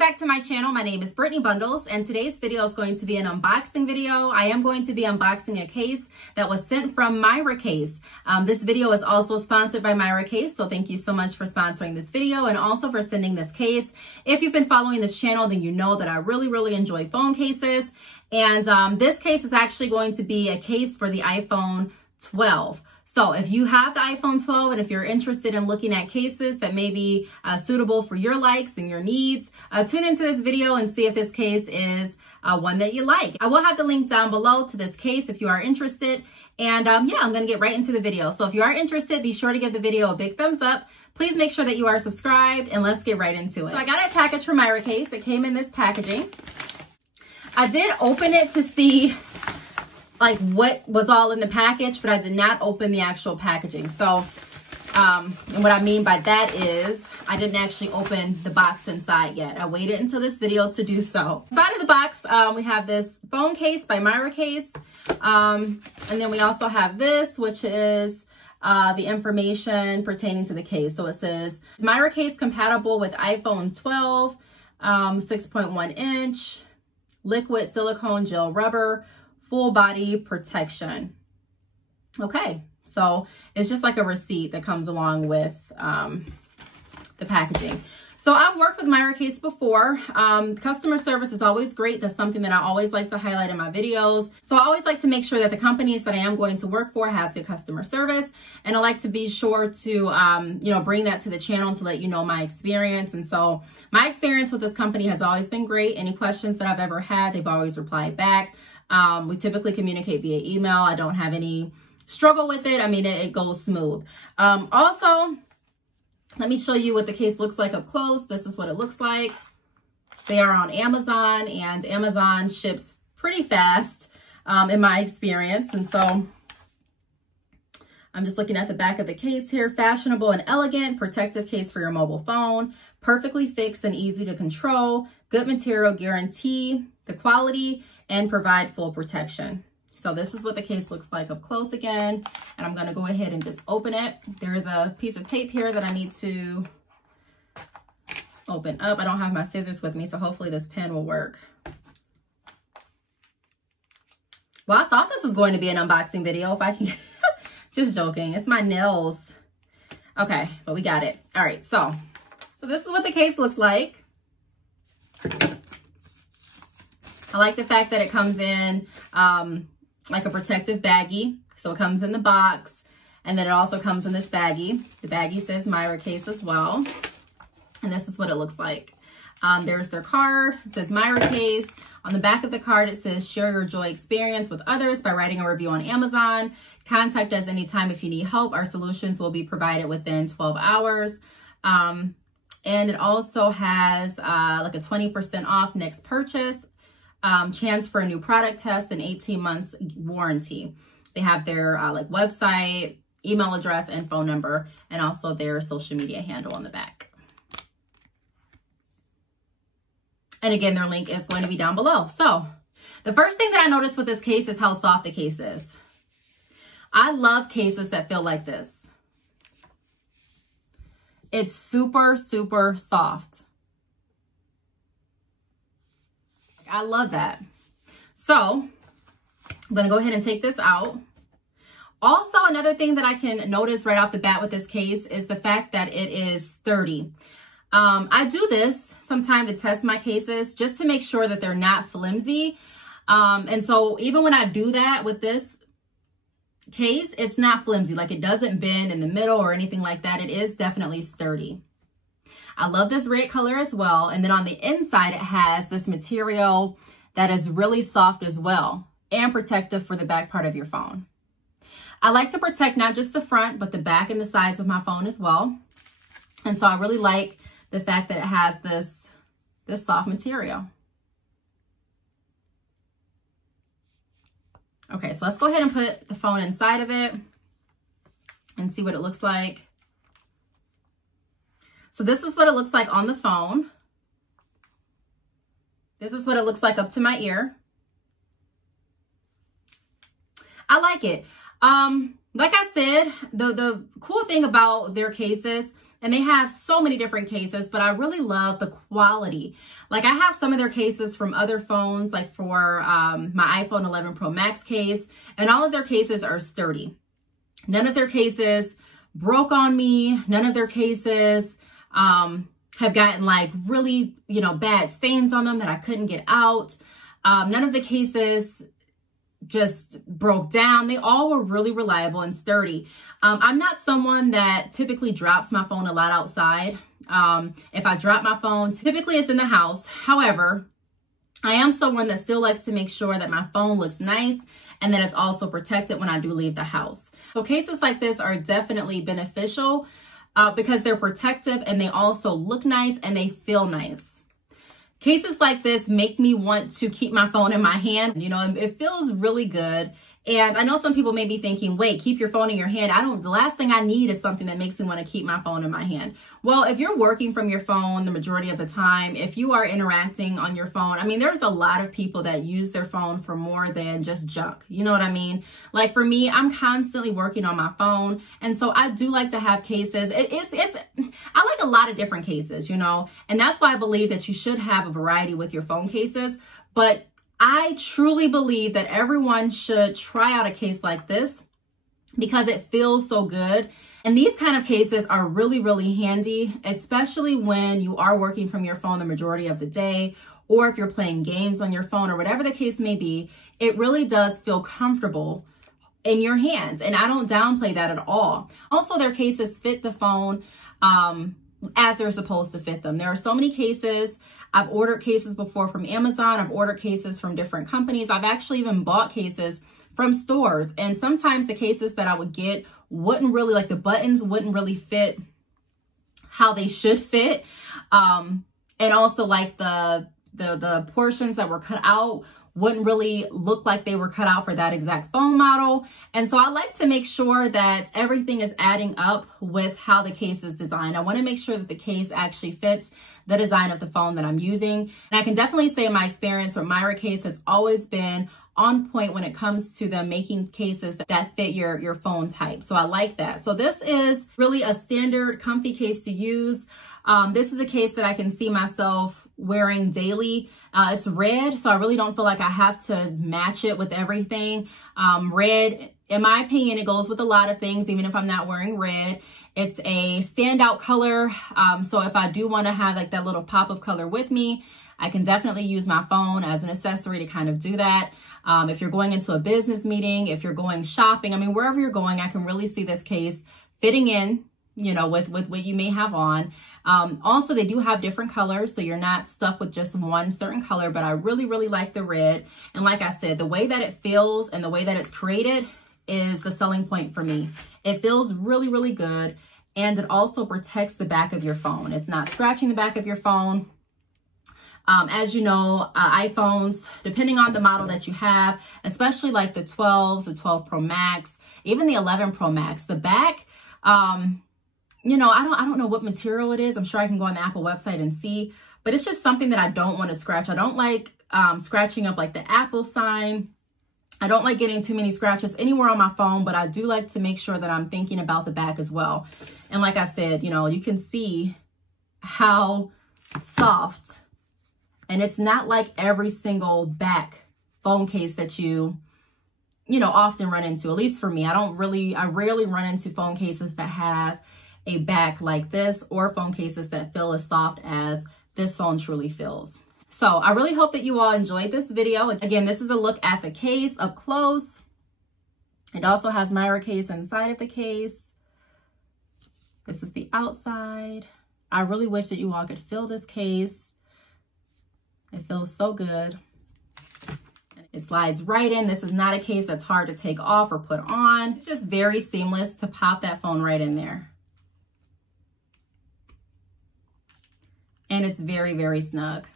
back to my channel. My name is Brittney Bundles, and today's video is going to be an unboxing video. I am going to be unboxing a case that was sent from Miracase. This video is also sponsored by Miracase, so thank you so much for sponsoring this video and also for sending this case. If you've been following this channel, then you know that I really enjoy phone cases, and this case is actually going to be a case for the iPhone 12. So if you have the iPhone 12 and if you're interested in looking at cases that may be suitable for your likes and your needs, tune into this video and see if this case is one that you like. I will have the link down below to this case if you are interested. And yeah, I'm going to get right into the video. So if you are interested, be sure to give the video a big thumbs up. Please make sure that you are subscribed, and let's get right into it. So I got a package from Miracase. It came in this packaging. I did open it to see like what was all in the package, but I did not open the actual packaging. So, and what I mean by that is I didn't actually open the box inside yet. I waited until this video to do so. Inside of the box, we have this phone case by Miracase. And then we also have this, which is the information pertaining to the case. So it says Miracase compatible with iPhone 12, 6.1 inch, liquid silicone gel rubber, full body protection. Okay, so it's just like a receipt that comes along with the packaging. So I've worked with Miracase before. Customer service is always great. That's something that I always like to highlight in my videos. So I always like to make sure that the companies that I am going to work for has good customer service. And I like to be sure to, you know, bring that to the channel to let you know my experience. And so my experience with this company has always been great. Any questions that I've ever had, they've always replied back. We typically communicate via email. I don't have any struggle with it. I mean, it goes smooth. Also, let me show you what the case looks like up close. This is what it looks like. They are on Amazon, and Amazon ships pretty fast in my experience. And so I'm just looking at the back of the case here. Fashionable and elegant, protective case for your mobile phone. Perfectly fixed and easy to control. Good material, guarantee the quality and provide full protection. So this is what the case looks like up close again. And I'm gonna go ahead and just open it. There is a piece of tape here that I need to open up. I don't have my scissors with me, so hopefully this pen will work. Well, I thought this was going to be an unboxing video if I can, just joking. It's my nails. Okay, but we got it. All right, so this is what the case looks like. I like the fact that it comes in like a protective baggie. So it comes in the box, and then it also comes in this baggie. The baggie says Miracase as well. And this is what it looks like. There's their card. It says Miracase. On the back of the card, it says share your joy experience with others by writing a review on Amazon. Contact us anytime if you need help. Our solutions will be provided within 12 hours. And it also has like a 20% off next purchase. Chance for a new product test, and 18 months warranty. They have their like website, email address, and phone number, and also their social media handle on the back. And again, their link is going to be down below. So the first thing that I noticed with this case is how soft the case is. I love cases that feel like this. It's super soft. I love that. So I'm going to go ahead and take this out. Also, another thing that I can notice right off the bat with this case is the fact that it is sturdy. I do this sometime to test my cases just to make sure that they're not flimsy. And so even when I do that with this case, it's not flimsy. Like, it doesn't bend in the middle or anything like that. It is definitely sturdy. I love this red color as well. And then on the inside, it has this material that is really soft as well and protective for the back part of your phone. I like to protect not just the front, but the back and the sides of my phone as well. And so I really like the fact that it has this soft material. Okay, so let's go ahead and put the phone inside of it and see what it looks like. So this is what it looks like on the phone. This is what it looks like up to my ear. I like it. Like I said, the cool thing about their cases And they have so many different cases, but I really love the quality. Like I have some of their cases from other phones, like for my iPhone 11 Pro Max case, and all of their cases are sturdy. None of their cases broke on me. None of their cases have gotten like really, bad stains on them that I couldn't get out. None of the cases just broke down. They all were really reliable and sturdy. I'm not someone that typically drops my phone a lot outside. If I drop my phone, typically it's in the house. However, I am someone that still likes to make sure that my phone looks nice and that it's also protected when I do leave the house. So cases like this are definitely beneficial because they're protective and they also look nice and they feel nice. Cases like this make me want to keep my phone in my hand. It feels really good. And I know some people may be thinking, wait, keep your phone in your hand. The last thing I need is something that makes me want to keep my phone in my hand. Well, if you're working from your phone the majority of the time, if you are interacting on your phone, there's a lot of people that use their phone for more than just junk. You know what I mean? Like for me, I'm constantly working on my phone. And so I do like to have cases. I like a lot of different cases, and that's why I believe that you should have a variety with your phone cases. But I truly believe that everyone should try out a case like this because it feels so good. And these kind of cases are really, really handy, especially when you are working from your phone the majority of the day, or if you're playing games on your phone or whatever the case may be. It really does feel comfortable in your hands. And I don't downplay that at all. Also, their cases fit the phone as they're supposed to fit them. There are so many cases. I've ordered cases before from Amazon. I've ordered cases from different companies. I've actually even bought cases from stores. And sometimes the cases that I would get wouldn't really, like the buttons wouldn't really fit how they should fit. And also like the portions that were cut out wouldn't really look like they were cut out for that exact phone model. And so I like to make sure that everything is adding up with how the case is designed. I want to make sure that the case actually fits the design of the phone that I'm using. And I can definitely say my experience with Miracase has always been on point when it comes to them making cases that fit your phone type. So I like that. So this is really a standard comfy case to use. This is a case that I can see myself wearing daily. It's red, so I really don't feel like I have to match it with everything. Red, in my opinion, it goes with a lot of things, even if I'm not wearing red. It's a standout color. So if I do want to have like that little pop of color with me, I can definitely use my phone as an accessory to kind of do that. If you're going into a business meeting, if you're going shopping, wherever you're going, I can really see this case fitting in, with what you may have on. Also, they do have different colors, so you're not stuck with just one certain color, but I really, really like the red. And like I said, the way that it feels and the way that it's created is the selling point for me. It feels really, really good. And it also protects the back of your phone. It's not scratching the back of your phone. As you know, iPhones, depending on the model that you have, especially like the 12s, the 12 Pro Max, even the 11 Pro Max, the back, I don't know what material it is. I'm sure I can go on the Apple website and see, but it's just something that I don't want to scratch. I don't like scratching up like the Apple sign. I don't like getting too many scratches anywhere on my phone, but I do like to make sure that I'm thinking about the back as well. And like I said, you can see how soft, and it's not like every single back phone case that you often run into. At least for me, I rarely run into phone cases that have a back like this, or phone cases that feel as soft as this phone truly feels. So I really hope that you all enjoyed this video. Again, this is a look at the case up close. It also has Miracase inside of the case. This is the outside. I really wish that you all could feel this case. It feels so good. It slides right in. This is not a case that's hard to take off or put on. It's just very seamless to pop that phone right in there. And it's very, very snug.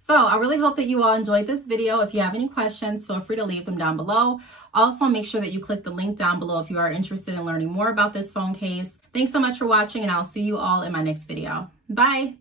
So I really hope that you all enjoyed this video. If you have any questions, feel free to leave them down below. Also, make sure that you click the link down below if you are interested in learning more about this phone case. Thanks so much for watching, and I'll see you all in my next video. Bye.